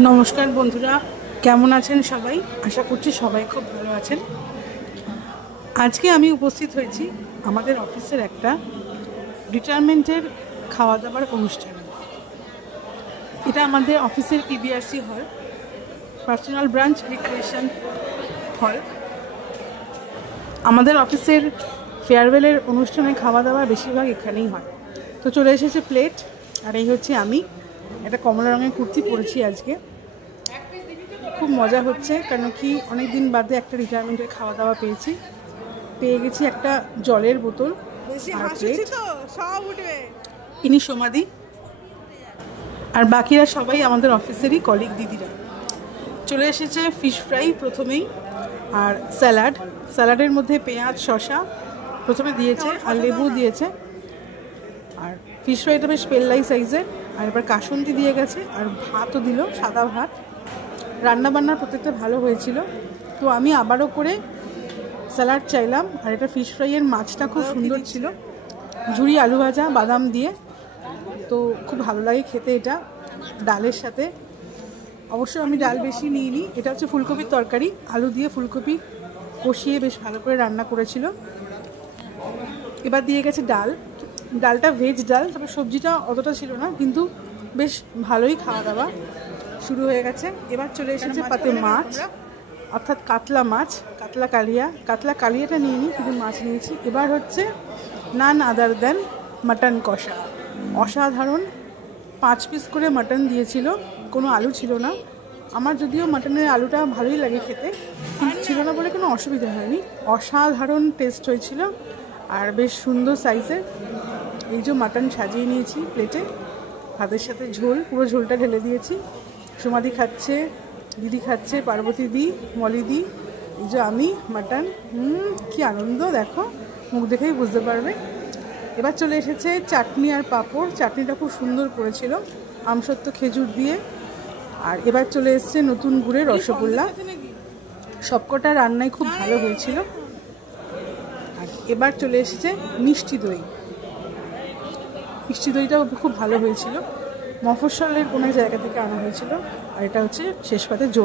নমস্কার বন্ধুরা, কেমন আছেন সবাই? আশা করছি সবাই খুব ভালো আছেন। আজকে আমি উপস্থিত হয়েছি আমাদের অফিসের একটা রিটায়ারমেন্টের খাওয়া দাওয়ার অনুষ্ঠানে। এটা আমাদের অফিসের পিবিআরসি হল, পার্সোনাল ব্রাঞ্চ রিক্রিয়েশন হল। আমাদের অফিসের ফেয়ারওয়েলের অনুষ্ঠানে খাওয়া দাওয়া বেশিরভাগ এখানেই হয়। তো চলে এসেছে প্লেট, আর এই হচ্ছে আমি একটা কমলা রঙের কুর্তি পরেছি আজকে। খুব মজা হচ্ছে, কারণ কি অনেক দিন বাদে একটা রিটায়ারমেন্টের খাওয়া দাওয়া পেয়ে গেছি একটা জলের বোতল আর প্লেট। ইনি সমাধি, আর বাকিরা সবাই আমাদের অফিসেরই কলিগ দিদিরা। চলে এসেছে ফিশ ফ্রাই প্রথমেই, আর স্যালাডের মধ্যে পেঁয়াজ শসা প্রথমে দিয়েছে, আর লেবু দিয়েছে। আর ফিশ ফ্রাইটা বেশ পেল্লাই সাইজের, আর এবার কাসুন্দি দিয়ে গেছে, আর ভাতও দিল, সাদা ভাত। রান্নাবান্নার প্রত্যেকটা ভালো হয়েছিল। তো আমি আবারও করে স্যালাড চাইলাম, আর এটা ফিশ ফ্রাইয়ের মাছটা খুব সুন্দর ছিল, ঝুরি আলু ভাজা বাদাম দিয়ে। তো খুব ভালো লাগে খেতে এটা ডালের সাথে। অবশ্য আমি ডাল বেশি নিইনি, এটা হচ্ছে ফুলকপির তরকারি, আলু দিয়ে ফুলকপি কষিয়ে বেশ ভালো করে রান্না করেছিল। এবার দিয়ে গেছে ডালটা ভেজ ডাল, তবে সবজিটা অতটা ছিল না, কিন্তু বেশ ভালোই খাওয়া দাওয়া শুরু হয়ে গেছে। এবার চলে এসেছে পাতে মাছ, অর্থাৎ কাতলা মাছ, কাতলা কালিয়াটা নিইনি, কিন্তু মাছ নিয়েছি। এবার হচ্ছে নান আদার দেন মাটন কষা, অসাধারণ। 5 পিস করে মাটন দিয়েছিল, কোনো আলু ছিল না। আমার যদিও মাটনের আলুটা ভালোই লাগে খেতে, কিন্তু ছিল না বলে কোনো অসুবিধা হয়নি। অসাধারণ টেস্ট হয়েছিল, আর বেশ সুন্দর সাইজের। এই যে মাটন সাজিয়ে নিয়েছি প্লেটে, ভাতের সাথে ঝোল, পুরো ঝোলটা ঢেলে দিয়েছি। সমাধি খাচ্ছে, দিদি খাচ্ছে, পার্বতী দি, মলি দি, এই যে আমি মাটন। কি আনন্দ, দেখো, মুখ দেখেই বুঝতে পারবে। এবার চলে এসেছে চাটনি আর পাঁপড়। চাটনিটা খুব সুন্দর করেছিল, আমসত্ত্ব খেজুর দিয়ে। আর এবার চলে এসেছে নতুন গুড়ের রসগোল্লা। সবকটা রান্নাই খুব ভালো হয়েছিল। আর এবার চলে এসেছে মিষ্টি দইটাও খুব ভালো হয়েছিল, মফস্বলের কোনো জায়গা থেকে আনা হয়েছিল। আর এটা হচ্ছে শেষ পাতে জোয়ান।